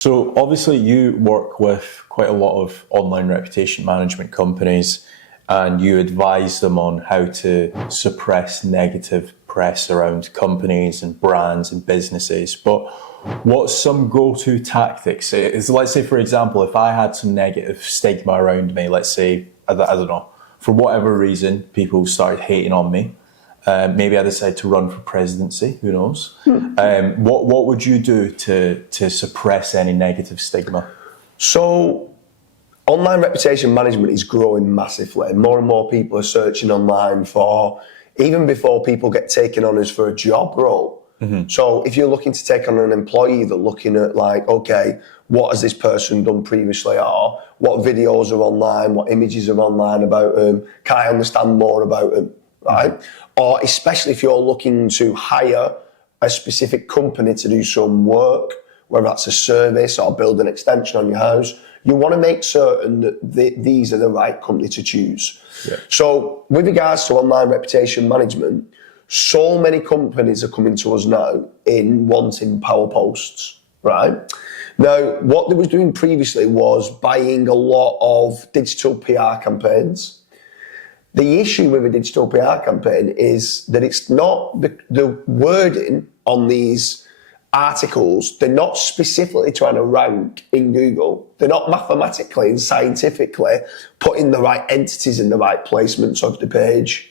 So obviously you work with quite a lot of online reputation management companies and you advise them on how to suppress negative press around companies and brands and businesses. But what's some go-to tactics? Let's say, for example, if I had some negative stigma around me, let's say, I don't know, for whatever reason, people started hating on me. Maybe I decide to run for presidency, who knows? What would you do to suppress any negative stigma? So online reputation management is growing massively. More and more people are searching online for, even before people get taken on as for a job role. Mm-hmm. So if you're looking to take on an employee, they're looking at like, okay, what has this person done previously, or what videos are online, what images are online about them, can I understand more about them, right? Mm-hmm. Or especially if you're looking to hire a specific company to do some work, whether that's a service or build an extension on your house, you want to make certain that these are the right company to choose. Yeah. So with regards to online reputation management, so many companies are coming to us now in wanting PowerPosts, right? Now, what they was doing previously was buying a lot of digital PR campaigns. The issue with a digital PR campaign is that it's not the wording on these articles, they're not specifically trying to rank in Google. They're not mathematically and scientifically putting the right entities in the right placements of the page.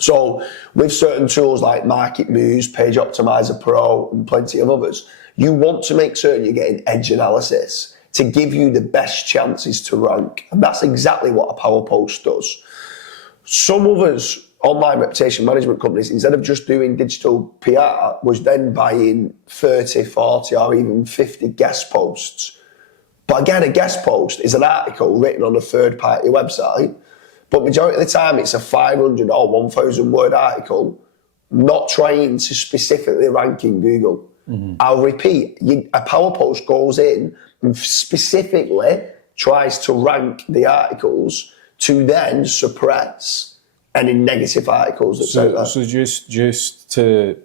So with certain tools like Market Moves, Page Optimizer Pro, and plenty of others, you want to make certain you're getting edge analysis to give you the best chances to rank. And that's exactly what a PowerPost does. Some others, online reputation management companies, instead of just doing digital PR, was then buying 30, 40 or even 50 guest posts. But again, a guest post is an article written on a third-party website, but majority of the time it's a 500 or 1,000 word article, not trying to specifically rank in Google. Mm-hmm. I'll repeat, a PowerPost goes in and specifically tries to rank the articles to then suppress any negative articles that's out there. So just to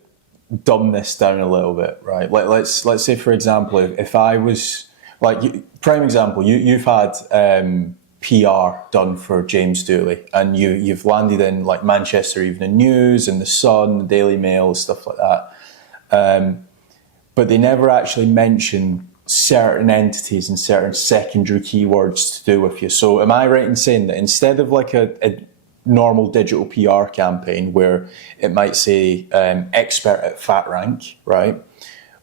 dumb this down a little bit, right? Let's say, for example, if I was, like, prime example, you've had PR done for James Dooley, and you've landed in like Manchester Evening News and The Sun, the Daily Mail, stuff like that. But they never actually mention certain entities and certain secondary keywords to do with you. So am I right in saying that instead of like a normal digital PR campaign where it might say expert at fat rank, right?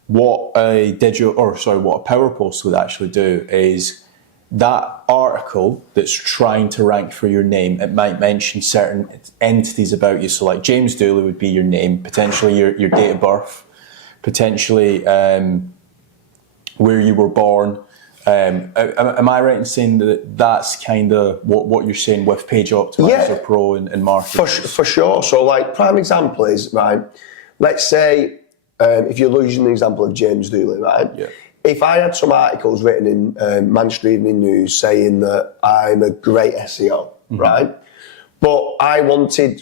What a PowerPost would actually do is that article that's trying to rank for your name, it might mention certain entities about you. So like James Dooley would be your name, potentially your date of birth, potentially where you were born. Am I right in saying that that's kind of what you're saying with Page Optimizer Pro and Market? For sure. So like prime example is, right, let's say if you're using the example of James Dooley, right? Yeah. If I had some articles written in Manchester Evening News saying that I'm a great SEO, mm-hmm. right? But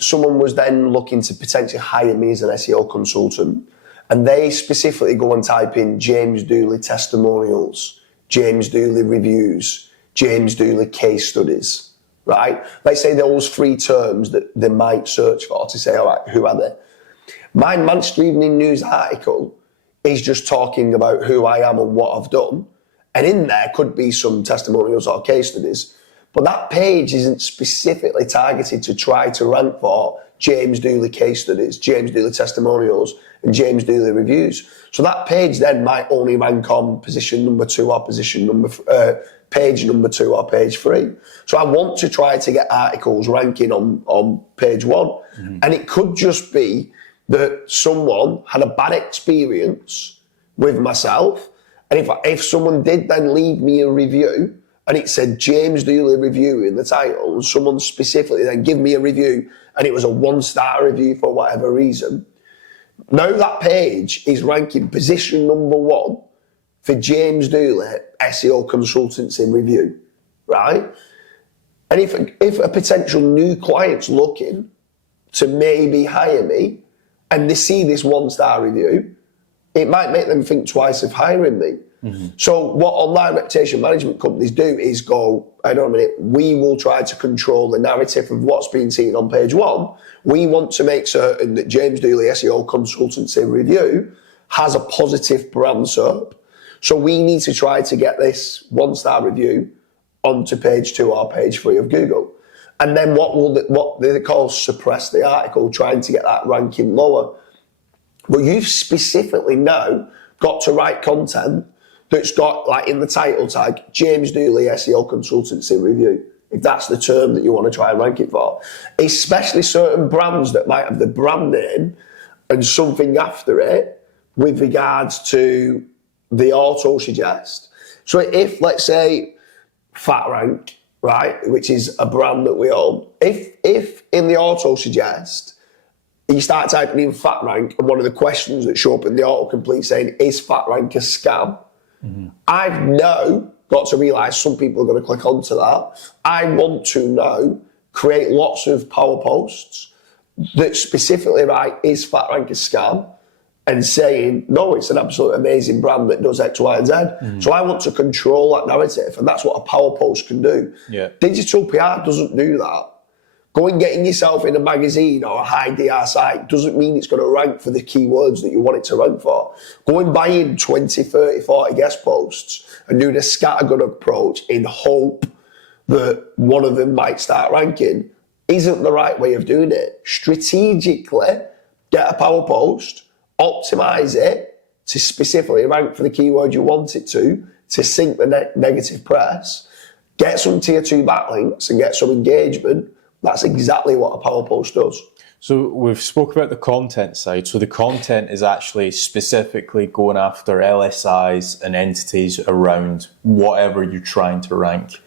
someone was then looking to potentially hire me as an SEO consultant, and they specifically go and type in James Dooley testimonials, James Dooley reviews, James Dooley case studies, right? Let's say those three terms that they might search for to say, all right, who are they? My Manchester Evening News article is just talking about who I am and what I've done. And in there could be some testimonials or case studies. But that page isn't specifically targeted to try to rank for James Dooley case studies, James Dooley testimonials, and James Dooley reviews. So that page then might only rank on position number 2 or page number 2 or page 3. So I want to try to get articles ranking on page 1. Mm-hmm. And it could just be that someone had a bad experience with myself. And if someone did then leave me a review, and it said James Dooley review in the title, and someone specifically then give me a review, and it was a 1-star review for whatever reason, now that page is ranking position number 1 for James Dooley SEO consultancy review, right? And if a potential new client's looking to maybe hire me, and they see this 1-star review, it might make them think twice of hiring me. So what online reputation management companies do is go, hang on a minute, we will try to control the narrative of what's being seen on page one. We want to make certain that James Dooley SEO Consultancy Review has a positive brand SERP. So we need to try to get this 1-star review onto page 2 or page 3 of Google. And then what they call suppress the article, trying to get that ranking lower. But you've specifically now got to write content that's got, like in the title tag, James Dooley SEO Consultancy Review, if that's the term that you want to try and rank it for. Especially certain brands that might have the brand name and something after it with regards to the auto suggest. So if, let's say, Fat Rank, right, which is a brand that we own, if in the auto suggest, you start typing in Fat Rank and one of the questions that show up in the autocomplete saying, is Fat Rank a scam? I've now got to realise some people are going to click onto that. I want to now create lots of PowerPosts that specifically write, is Fat Rank a scam? And saying, no, it's an absolute amazing brand that does X, Y, and Z. So I want to control that narrative, and that's what a PowerPost can do. Yeah. Digital PR doesn't do that. Going getting yourself in a magazine or a high DR site doesn't mean it's going to rank for the keywords that you want it to rank for. Going buying 20, 30, 40 guest posts and doing a scattergun approach in hope that one of them might start ranking isn't the right way of doing it. Strategically, get a PowerPost, optimize it to specifically rank for the keyword you want it to sink the negative press, get some tier 2 backlinks and get some engagement. That's exactly what a PowerPost does. So we've spoke about the content side. So the content is actually specifically going after LSIs and entities around whatever you're trying to rank.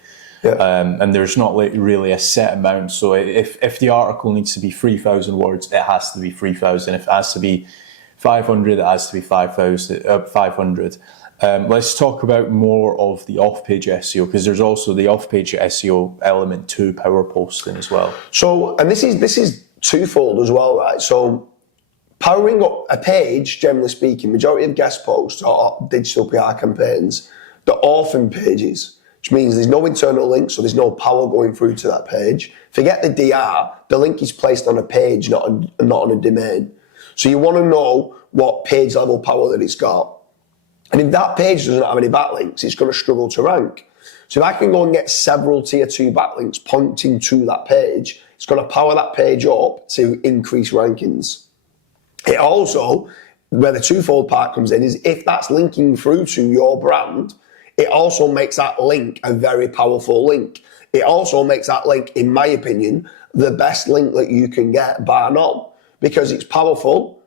Yeah. And there's not really a set amount. So if the article needs to be 3,000 words, it has to be 3,000. If it has to be 500, it has to be 500. Let's talk about more of the off-page SEO, because there's also the off-page SEO element to power posting as well. So, and this is twofold as well, right? So powering up a page, generally speaking, majority of guest posts or digital PR campaigns, they're orphan pages, which means there's no internal link, so there's no power going through to that page. Forget the DR, the link is placed on a page, not on a domain. So you want to know what page level power that it's got. And if that page doesn't have any backlinks, it's going to struggle to rank. So if I can go and get several tier 2 backlinks pointing to that page, it's going to power that page up to increase rankings. It also, where the twofold part comes in, is if that's linking through to your brand, it also makes that link a very powerful link. It also makes that link, in my opinion, the best link that you can get, bar none, because it's powerful.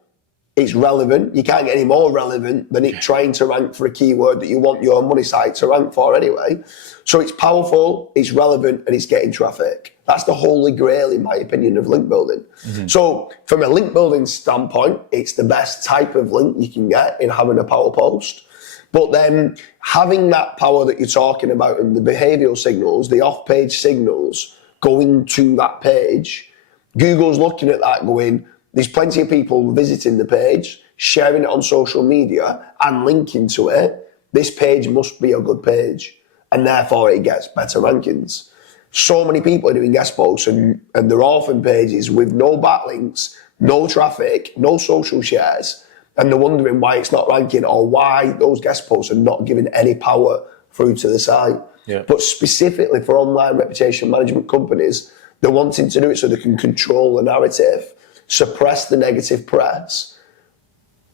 It's relevant. You can't get any more relevant than it trying to rank for a keyword that you want your money site to rank for anyway. So it's powerful, it's relevant, and it's getting traffic. That's the holy grail, in my opinion, of link building. So from a link building standpoint, it's the best type of link you can get in having a power post. But then having that power that you're talking about and the behavioural signals, the off-page signals going to that page, Google's looking at that going, there's plenty of people visiting the page, sharing it on social media and linking to it. This page must be a good page, and therefore it gets better rankings. So many people are doing guest posts and they're orphan pages with no backlinks, no traffic, no social shares, and they're wondering why it's not ranking or why those guest posts are not giving any power through to the site. Yeah. But specifically for online reputation management companies, they're wanting to do it so they can control the narrative, suppress the negative press.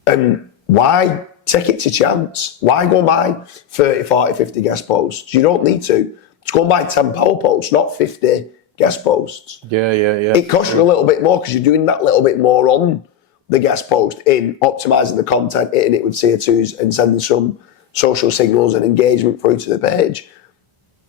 And why take it to chance? Why go buy 30, 40, 50 guest posts? You don't need to. Just go and buy 10 power posts, not 50 guest posts. Yeah. It costs you a little bit more because you're doing that little bit more on the guest post in optimizing the content, hitting it with tier 2s and sending some social signals and engagement through to the page.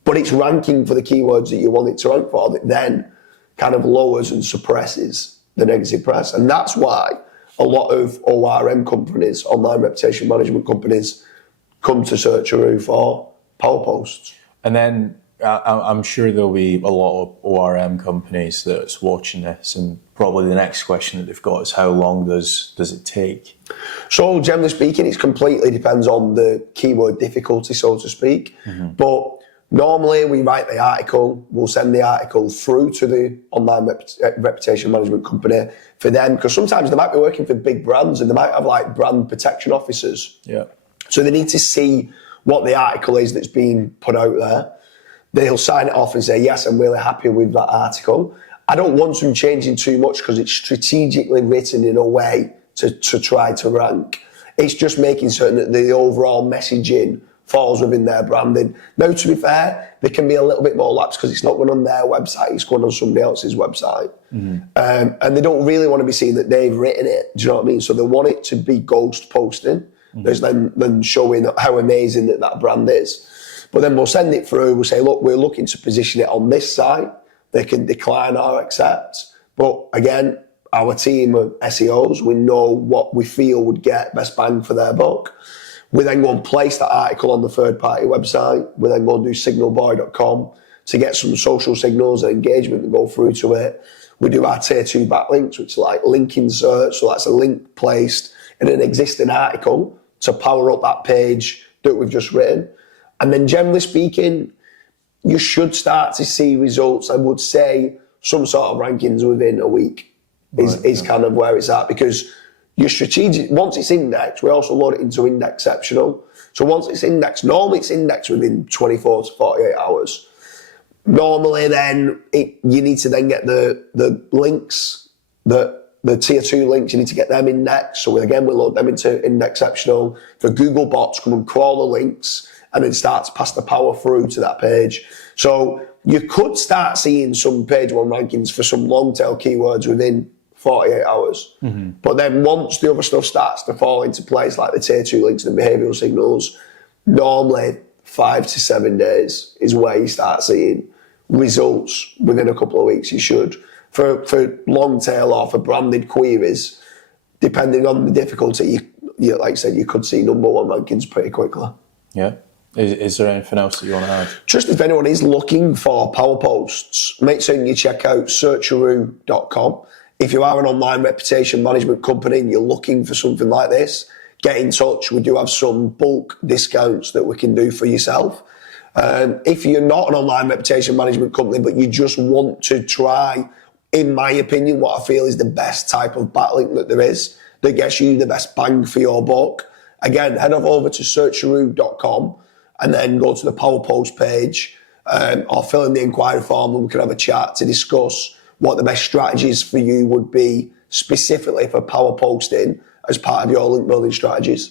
But it's ranking for the keywords that you want it to rank for that then kind of lowers and suppresses the negative press. And that's why a lot of ORM companies, online reputation management companies, come to Searcheroo for power posts. And then I'm sure there'll be a lot of ORM companies that's watching this, and probably the next question that they've got is how long does it take? So generally speaking, it completely depends on the keyword difficulty, so to speak. But normally we write the article, we'll send the article through to the online reputation management company for them, because sometimes they might be working for big brands and they might have like brand protection officers. Yeah. So they need to see what the article is that's being put out there. They'll sign it off and say, yes, I'm really happy with that article. I don't want them changing too much because it's strategically written in a way to try to rank. It's just making certain that the overall messaging falls within their branding. Now, to be fair, there can be a little bit more lapse because it's not going on their website, it's going on somebody else's website. And they don't really want to be seeing that they've written it, do you know what I mean? So they want it to be ghost posting. There's then showing how amazing that brand is. But then we'll send it through, we'll say, look, we're looking to position it on this site. They can decline or accept. But again, our team of SEOs, we know what we feel would get best bang for their buck. We then go and place that article on the third-party website. We then go and do signalboy.com to get some social signals and engagement to go through to it. We do our tier 2 backlinks, which is like link insert. So that's a link placed in an existing article to power up that page that we've just written. And then generally speaking, you should start to see results. I would say some sort of rankings within a week is kind of where it's at, because your strategic, once it's indexed, we also load it into Indexceptional. So once it's indexed, normally it's indexed within 24 to 48 hours. Normally then you need to then get the links, the tier 2 links, you need to get them indexed. So again, we load them into Indexceptional. The Google bots come and crawl the links and then start to pass the power through to that page. So you could start seeing some page 1 rankings for some long tail keywords within 48 hours. But then once the other stuff starts to fall into place, like the tier 2 links and the behavioural signals, normally 5 to 7 days is where you start seeing results. Within a couple of weeks, you should. For long tail or for branded queries, depending on the difficulty, you like I said, you could see number 1 rankings pretty quickly. Yeah. Is there anything else that you want to add? Just if anyone is looking for PowerPosts, make sure you check out searcheroo.com. If you are an online reputation management company and you're looking for something like this, get in touch. We do have some bulk discounts that we can do for yourself. If you're not an online reputation management company, but you just want to try, in my opinion, what I feel is the best type of backlink that there is, that gets you the best bang for your buck, again, head over to searcheroo.com and then go to the PowerPost page or fill in the inquiry form, and we can have a chat to discuss what the best strategies for you would be specifically for power posting as part of your link building strategies.